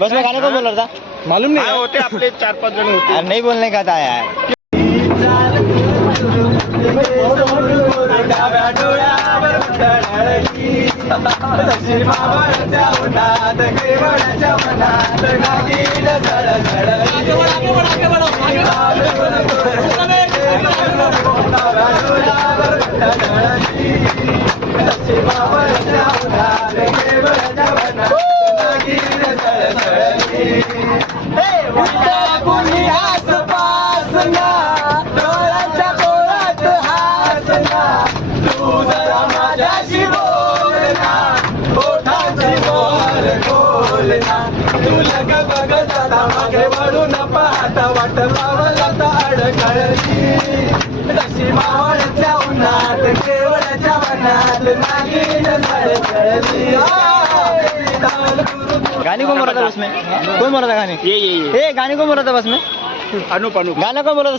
बस में गाने को बोल रहा था, मालूम नहीं है। होते आपले 4-5 जण होते. यार नहीं बोलने का था यार. गाने कौन बोल रहा था बस में? कौन बोल रहा था गाने? ये गाने कौन बोल रहा था बस में? अनुप गाना कौन बोल रहा था?